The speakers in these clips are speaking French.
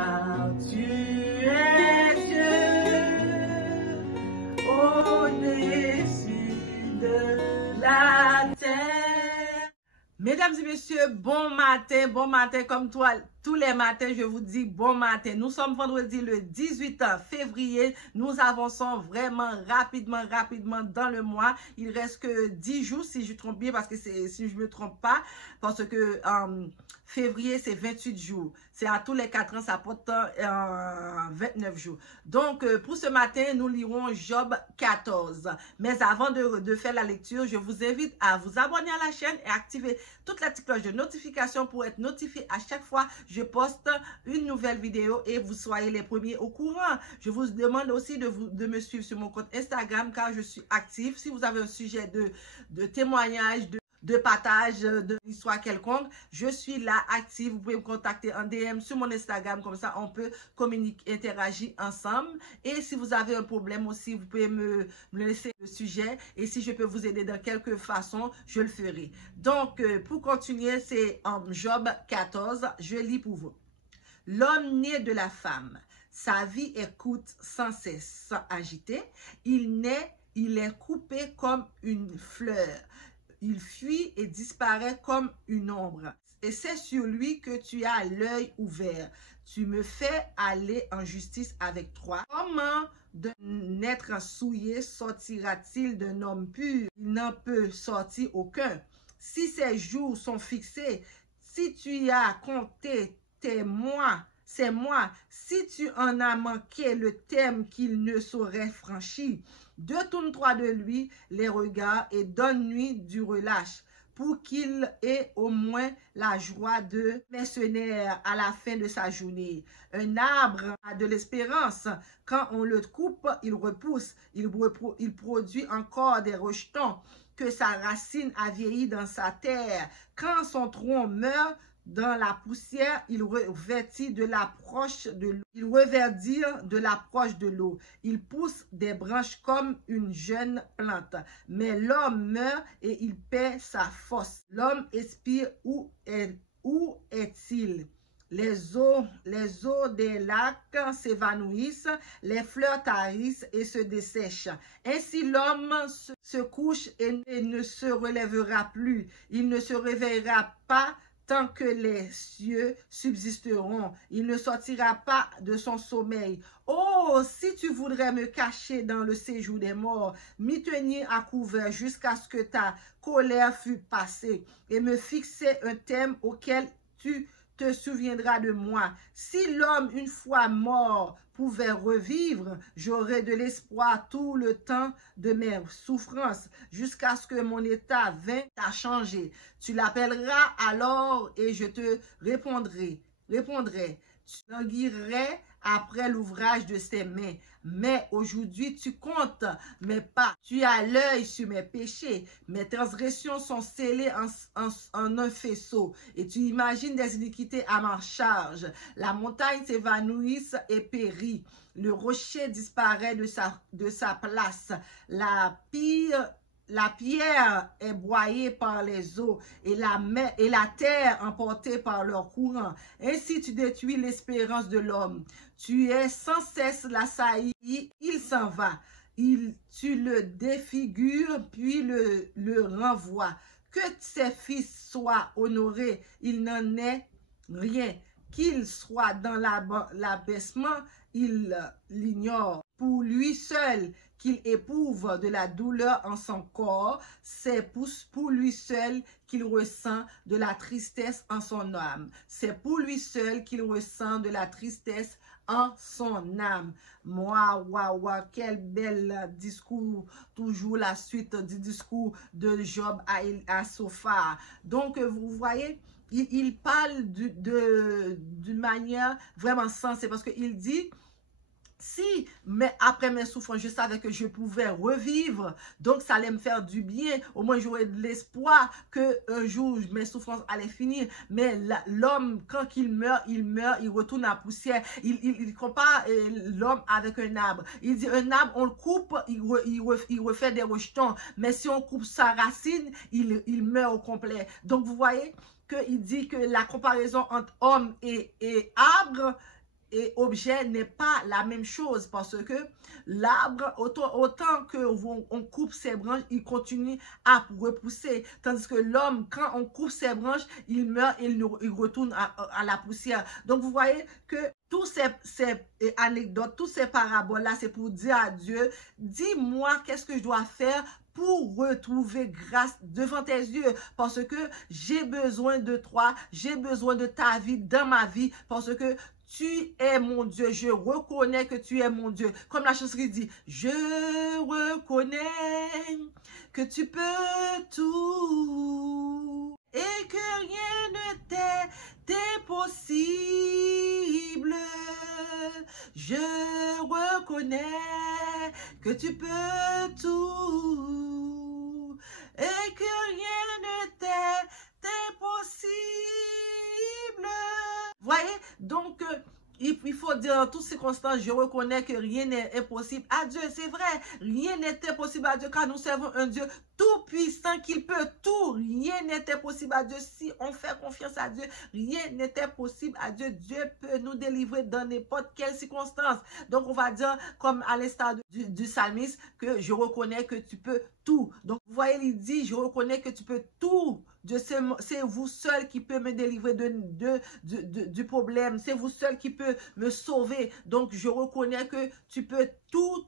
car tu es Dieu, au-dessus de la terre. Mesdames et messieurs, bon matin, comme toi, tous les matins, je vous dis bon matin. Nous sommes vendredi le 18 février. Nous avançons vraiment rapidement dans le mois. Il reste que 10 jours, si je trompe bien, parce que si je me trompe pas, parce que février, c'est 28 jours. C'est à tous les 4 ans, ça porte 29 jours. Donc, pour ce matin, nous lirons Job 14. Mais avant de faire la lecture, je vous invite à vous abonner à la chaîne et activer toute la petite cloche de notification pour être notifié à chaque fois je poste une nouvelle vidéo et vous soyez les premiers au courant. Je vous demande aussi de me suivre sur mon compte Instagram car je suis active. Si vous avez un sujet de témoignage, de partage, de l'histoire quelconque, je suis là active. Vous pouvez me contacter en DM sur mon Instagram, comme ça on peut communiquer, interagir ensemble. Et si vous avez un problème aussi, vous pouvez me laisser le sujet et si je peux vous aider de quelque façon, je le ferai. Donc, pour continuer, c'est Job 14, je lis pour vous. L'homme né de la femme, sa vie écoute sans cesse, sans agiter. Il est coupé comme une fleur. Il fuit et disparaît comme une ombre. Et c'est sur lui que tu as l'œil ouvert. Tu me fais aller en justice avec toi. Comment d'un être souillé sortira-t-il d'un homme pur? Il n'en peut sortir aucun. Si ses jours sont fixés, si tu y as compté tes mois, c'est moi. Si tu en as manqué le terme qu'il ne saurait franchir, détourne-toi de lui les regards et donne-lui du relâche pour qu'il ait au moins la joie de mercenaire à la fin de sa journée. Un arbre a de l'espérance. Quand on le coupe, il repousse. Il produit encore des rejetons. Que sa racine a vieilli dans sa terre. Quand son tronc meurt, dans la poussière, il revêtit de l'approche de l'eau. Il reverdit de l'approche de l'eau. Il pousse des branches comme une jeune plante. Mais l'homme meurt et il perd sa force. L'homme expire, où est-il? Les eaux des lacs s'évanouissent, les fleurs tarissent et se dessèchent. Ainsi l'homme se couche et ne se relèvera plus. Il ne se réveillera pas tant que les cieux subsisteront. Il ne sortira pas de son sommeil. Oh, si tu voudrais me cacher dans le séjour des morts, m'y tenir à couvert jusqu'à ce que ta colère fût passée et me fixer un thème auquel tu te souviendras de moi. Si l'homme, une fois mort, pouvait revivre, j'aurais de l'espoir tout le temps de mes souffrances, jusqu'à ce que mon état vint à changer. Tu l'appelleras alors et je te répondrai. Tu languirais après l'ouvrage de ses mains. Mais aujourd'hui, tu comptes mes pas. Tu as l'œil sur mes péchés. Mes transgressions sont scellées en un faisceau. Et tu imagines des iniquités à ma charge. La montagne s'évanouit et périt. Le rocher disparaît de sa place. La pierre est broyée par les eaux et la terre emportée par leur courant. Ainsi tu détruis l'espérance de l'homme. Tu es sans cesse l'assailli, il s'en va. Tu le défigures, puis le renvoies. Que ses fils soient honorés, il n'en est rien. Qu'il soit dans l'abaissement, il l'ignore. Pour lui seul, qu'il éprouve de la douleur en son corps, c'est pour lui seul qu'il ressent de la tristesse en son âme. C'est pour lui seul qu'il ressent de la tristesse en son âme. Waouh, quel bel discours, toujours la suite du discours de Job à Sophar. Donc, vous voyez, il parle d'une manière vraiment sensée parce qu'il dit, si, mais après mes souffrances, je savais que je pouvais revivre, donc ça allait me faire du bien. Au moins, j'aurais de l'espoir qu'un jour, mes souffrances allaient finir. Mais l'homme, quand il meurt, il retourne à la poussière. Il compare l'homme avec un arbre. Il dit, un arbre, on le coupe, il refait des rejetons. Mais si on coupe sa racine, il meurt au complet. Donc, vous voyez qu'il dit que la comparaison entre homme et arbre, et objet n'est pas la même chose parce que l'arbre, autant que on coupe ses branches, il continue à repousser. Tandis que l'homme, quand on coupe ses branches, il meurt et il retourne à la poussière. Donc, vous voyez que tous ces anecdotes, tous ces paraboles-là, c'est pour dire à Dieu, dis-moi qu'est-ce que je dois faire pour retrouver grâce devant tes yeux, parce que j'ai besoin de toi, j'ai besoin de ta vie dans ma vie, parce que tu es mon Dieu, je reconnais que tu es mon Dieu. Comme la chanteuse dit, je reconnais que tu peux tout et que rien ne t'est impossible. Je reconnais que tu peux tout et que rien ne t'est impossible. Voyez, donc il faut dire en toutes circonstances, je reconnais que rien n'est impossible à Dieu. C'est vrai, rien n'est impossible à Dieu car nous servons un Dieu tout puissant qu'il peut tout. Rien n'est impossible à Dieu si on fait confiance à Dieu. Rien n'est impossible à Dieu. Dieu peut nous délivrer dans n'importe quelle circonstance. Donc on va dire comme à l'instar du psalmiste que je reconnais que tu peux tout. Donc vous voyez, il dit je reconnais que tu peux tout. Dieu, c'est vous seul qui peut me délivrer du problème. C'est vous seul qui peut me sauver. Donc, je reconnais que tu peux tout.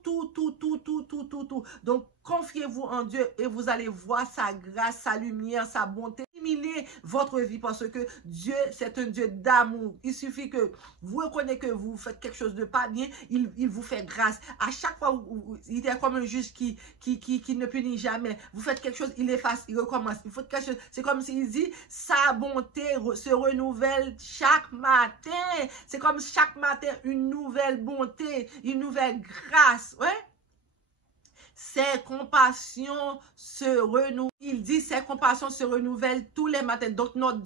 Donc, confiez-vous en Dieu et vous allez voir sa grâce, sa lumière, sa bonté illuminer votre vie parce que Dieu, c'est un Dieu d'amour. Il suffit que vous reconnaissez que vous faites quelque chose de pas bien, il vous fait grâce. À chaque fois, il est comme un juge qui ne punit jamais. Vous faites quelque chose, il efface, il recommence. Il faut quelque chose. C'est comme s'il dit, sa bonté se renouvelle chaque matin. C'est comme chaque matin une nouvelle bonté, une nouvelle grâce. Ouais? Ses compassions se renouvellent. Il dit ses compassions se renouvellent tous les matins. Donc notre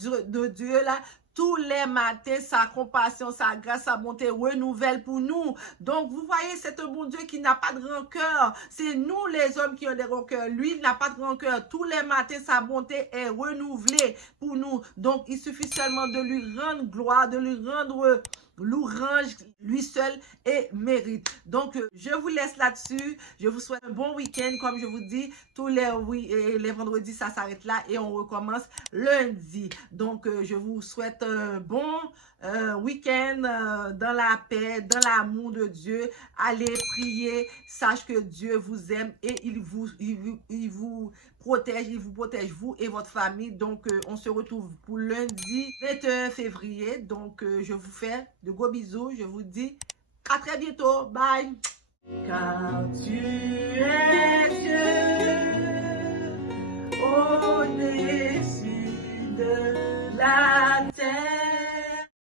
Dieu là, tous les matins, sa compassion, sa grâce, sa bonté renouvelle pour nous. Donc, vous voyez, c'est un bon Dieu qui n'a pas de rancœur. C'est nous, les hommes, qui ont des rancœurs. Lui, il n'a pas de rancœur. Tous les matins, sa bonté est renouvelée pour nous. Donc, il suffit seulement de lui rendre gloire, de lui rendre l'ourange, lui seul et mérite. Donc, je vous laisse là-dessus. Je vous souhaite un bon week-end. Comme je vous dis, tous les vendredis, ça s'arrête là et on recommence lundi. Donc, je vous souhaite un bon week-end dans la paix, dans l'amour de Dieu. Allez prier. Sache que Dieu vous aime et il vous protège, il vous protège, vous et votre famille. Donc, on se retrouve pour lundi 21 février. Donc, je vous fais de gros bisous. Je vous dis à très bientôt. Bye. Car tu es